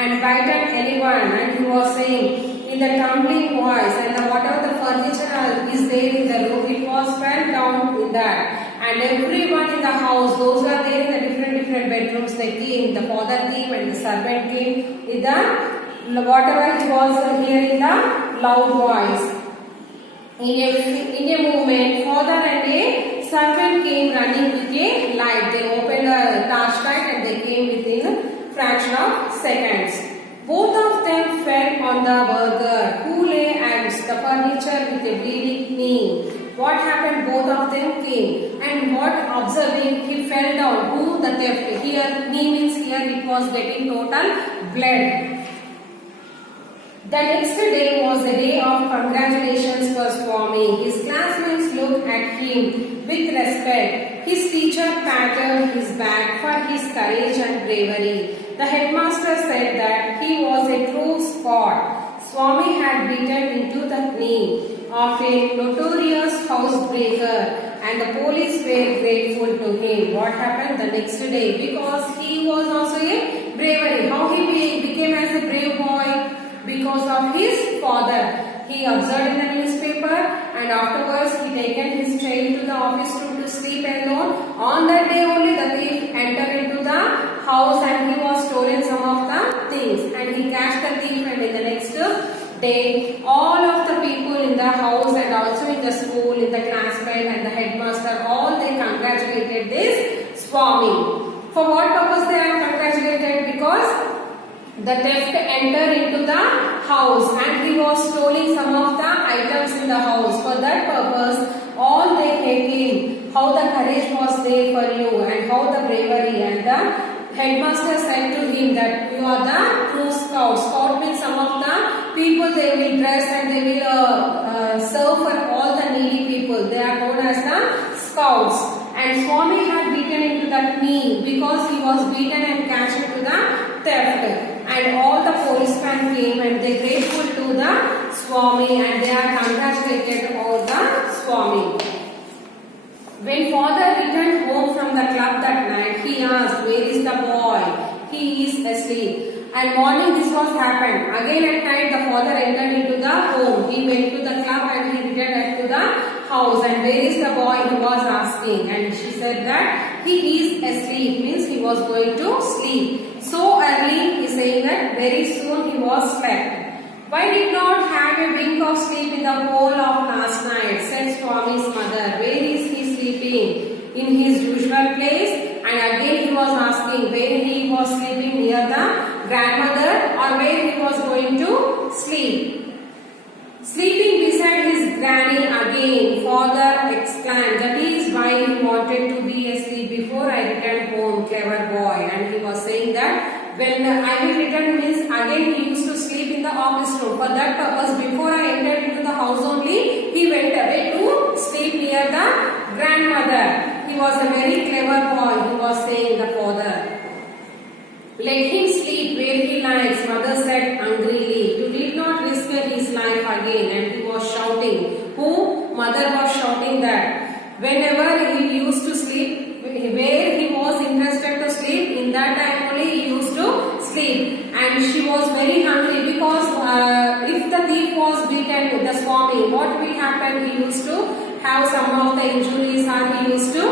and bited anyone, and he was saying in the tumbling voice, and whatever the furniture is there in the room, it was fell down in that. And everyone in the house, those who are there in the different bedrooms, they came, the father came and the servant came with the whatever he was hearing the loud voice. In a moment, father and a servant came running with a light. They opened a torchlight and they came within a fraction of seconds. Both of them fell on the burgher, who lay at the furniture with a bleeding knee. What happened? Both of them came, and what observing, he fell down. Who? The theft. Here, knee means here it was getting total blood. The next day was a day of congratulations for Swami. His classmates looked at him with respect. His teacher patted his back for his courage and bravery. The headmaster said that he was a true sport. Swami had beaten into the knee of a notorious housebreaker and the police were grateful to him. What happened the next day? Because he was also a bravery. How he became as a brave boy? Because of his father. He observed in the newspaper and afterwards he taken his child to the office room to sleep alone. On that day only the thief entered into the house and he was stolen some of the things and he catched the thief, and in the next day all of the people in the house and also in the school, in the classmate and the headmaster, all they congratulated this Swami. For what purpose they are congratulated? Because the theft entered into the house and he was stealing some of the items in the house. For that purpose, all they hate him. How the courage was there for you and how the bravery. And the headmaster said to him that you are the true scout. Scout means some of the people they will dress and they will serve for all the needy people. They are known as the scouts. And Swami had beaten into that knee because he was beaten and catched into the theft. And all the policemen came and they grateful to the Swami and they are congratulated all the Swami. When father returned home from the club that night, he asked, "Where is the boy?" "He is asleep." And morning this was happened. Again at night the father entered into the home. He went to the club and he returned to the house. And where is the boy? He was asking. And she said that he is asleep, means he was going to sleep. So early, he is saying that very soon he was slept. "Why did not have a wink of sleep in the whole of last night?" said Swami's mother. "Where is he sleeping?" "In his usual place." And again he was asking where he was sleeping, near the grandmother or where he was going to sleep. Sleeping beside his granny again, father exclaimed, "That is why he wanted to be asleep before I returned home, clever boy." And he was saying that when I will return means again he used to sleep in the office room. For that purpose, before I entered into the house only, he went away to sleep near the grandmother. He was a very clever boy, he was saying the father. "Let him sleep where he likes," mother said angrily. "You did not risk his life again." And he was shouting. Who? Mother was shouting that whenever he used to sleep, where he was interested to sleep, in that time only he used to sleep. And she was very hungry because if the thief was beaten with the Swami, what will happen? He used to have some of the injuries or he used to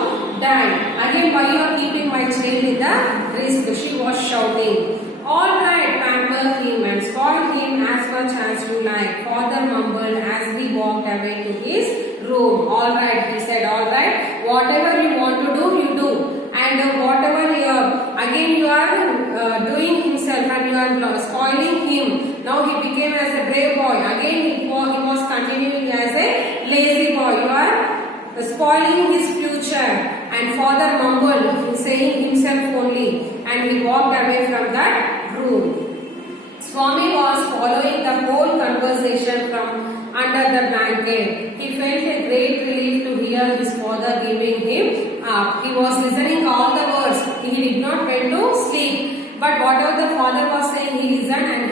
die. Again, why you are keeping my child in the risk? She was shouting. All right, pamper him and spoil him as much as you like. Father mumbled as he walked away to his room. All right, he said, all right, whatever you want to do, you do. And whatever again you are doing himself and you are spoiling him. Now he became as a brave boy. Again he was continuing as a lazy boy. You are spoiling his future. And father mumbled, saying himself only, and he walked away from that room. Swami was following the whole conversation from under the blanket. He felt a great relief to hear his father giving him up. He was listening all the words. He did not went to sleep. But whatever the father was saying, he listened and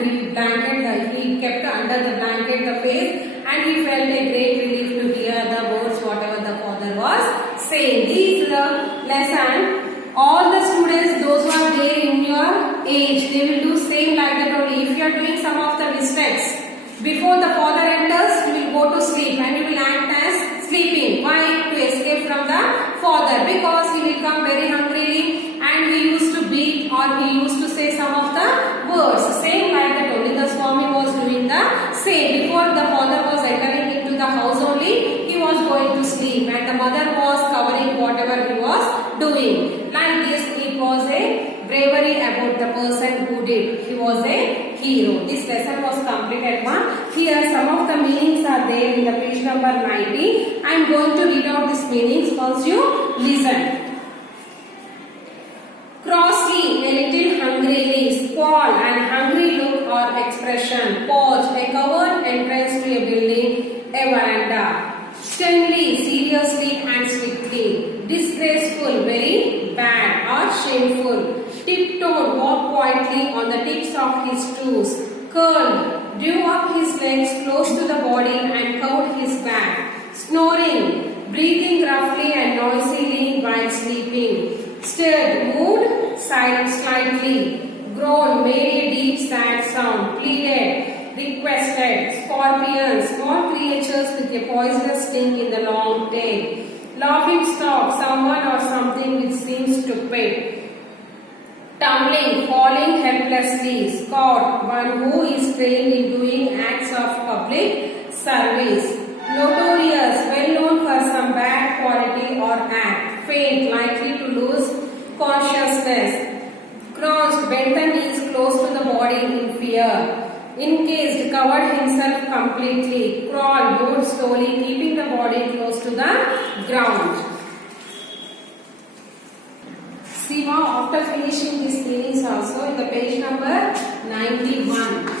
he kept under the blanket the face, and he felt a great relief to hear the words whatever the father was saying. These lesson. All the students, those who are there in your age, they will do same like that only. If you are doing some of the mistakes, before the father enters, you will go to sleep and you will act as sleeping. Why? To escape from the father. Because he will come very hungrily and he used to beat or he used to say some of the words. Same like that only. The Swami was doing the same. Before the father was entering into the house only, he was going to sleep and the mother was covering whatever he was doing. Like this, it was a bravery about the person who did. He was a hero. This lesson was completed one. Here some of the meanings are there in the page number 90. I am going to read out these meanings once you listen. Crossly, a little hungrily, squall, and hungry look or expression. Porch, a covered entrance to a building, a veranda. Sternly, seriously and strictly. Disgraceful, very bad or shameful. Tiptoed, walked quietly on the tips of his toes. Curled, drew up his legs close to the body and curved his back. Snoring, breathing roughly and noisily while sleeping. Stirred, moved slightly. Groaned, made a deep sad sound. Pleaded, requested. Scorpions, small creatures with a poisonous sting in the long tail. Laughing stock, someone or something which seems stupid. Tumbling, falling helplessly. Scot, one who is trained in doing acts of public service. Notorious, well known for some bad quality or act. Faint, likely to lose consciousness. Crouched, bent the knees close to the body in fear. Encased, covered himself completely. Crawled, moved slowly, keeping the body close to the ground. See now, after finishing these meanings also, in the page number 91.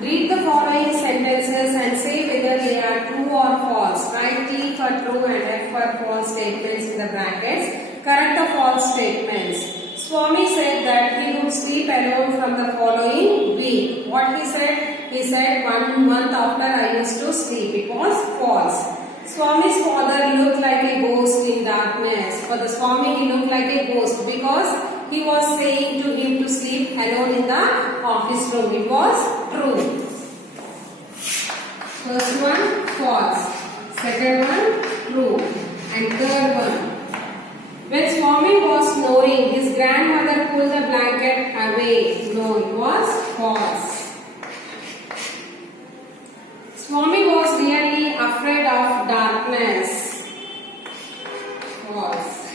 Read the following sentences and say whether they are true or false. Write T for true and F for false statements in the brackets. Correct the false statements. Swami said that he would sleep alone from the following week. What he said? He said 1 month after I used to sleep. It was false. Swami's father looked like a ghost in darkness. For the Swami, he looked like a ghost because he was saying to him to sleep alone in the office room. It was true. First one, false. Second one, true. And third one. When Swami was snoring, his grandmother pulled the blanket away. No, it was false. Swami was really afraid of darkness. False.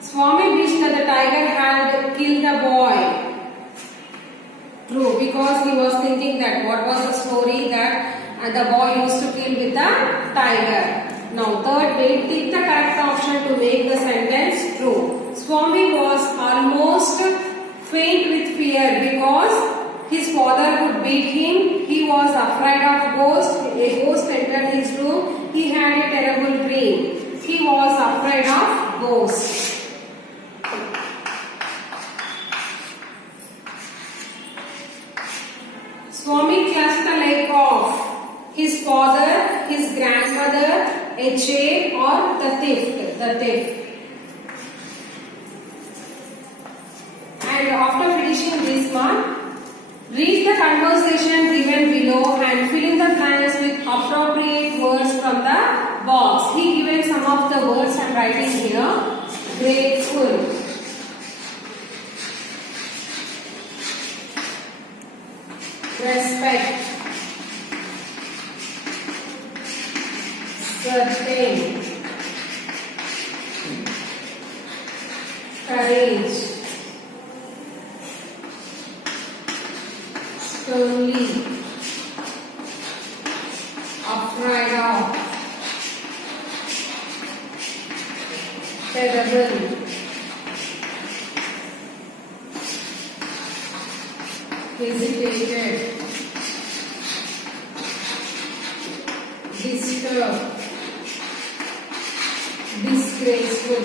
Swami wished that the tiger had killed the boy. True, because he was thinking that what was the story that the boy used to kill with the tiger. Now third way, pick the correct option to make the sentence true. Swami was almost faint with fear because his father would beat him. He was afraid of ghosts. A ghost entered his room. He had a terrible dream. He was afraid of ghosts. Swami clutched the leg of his father, his grandmother, a chair or the thief. And after finishing this one, read the conversation given below and fill in the blanks with appropriate words from the box. He given some of words I am writing here. Grateful, respect, certain, courage, sternly, afraid of, terrible, hesitated, disturbed, disgraceful.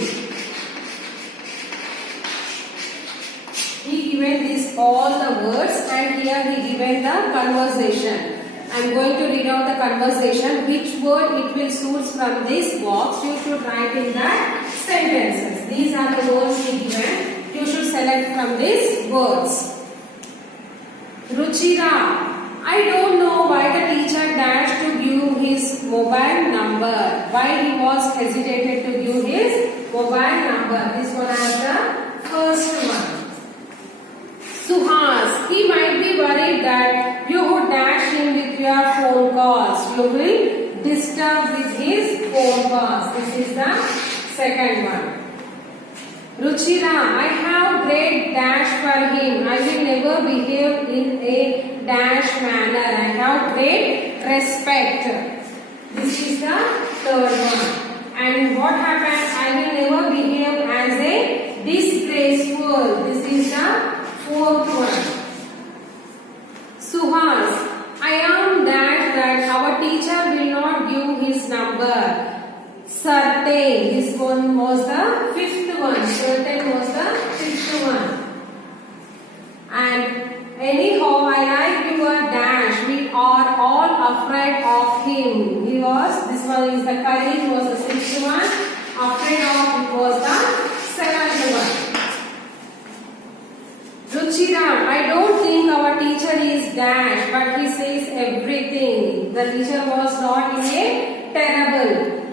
He given this all the words, and here he given the conversation. I am going to read out the conversation. Which word it will suit from this box, you should write in the sentences. These are the words he given. You should select from these words. Ruchira, I don't know why the teacher dashed to give his mobile number. Why he was hesitated to give his mobile number. This one is the first one. Suhas, he might be worried that you would dash him with your phone calls. You will disturb with his phone calls. This is the second one. Ruchira, I have great dash for him. I will never behave in a dash manner. I have great respect. This is the third one. And what happened? I will never behave as a disgraceful. This is the fourth one. Suhas, I am that our teacher will not give his number. Certain, this one was the fifth one. Certain was the fifth one. And anyhow, I like your dash. We are all afraid of him. This one is the courage was the sixth one. Afraid of it was the seventh one. Ruchira, I don't think our teacher is dash, but he says everything. The teacher was not in a terrible.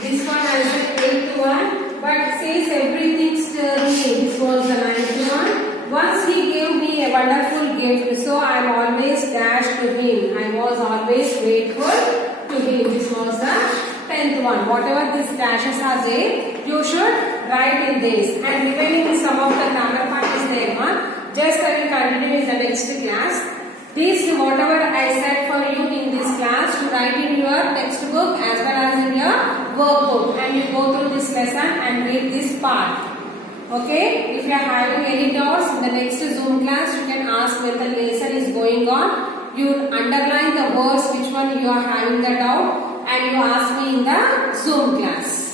This one is the eighth one, but says everything sternly. This was the ninth one. Once he gave me a wonderful gift, so I am always dash to him. I was always grateful to him. This was the 10th one. Whatever these dashes are there, you should write in this. And remaining some of the grammar part is there, just I will continue in the next class. This whatever I said for you in this class, to write in your textbook as well as in your workbook, and you go through this lesson and read this part. Okay, if you are having any doubts in the next Zoom class, you can ask when the lesson is going on. You underline the words which one you are having the doubt, and you ask me in the Zoom class.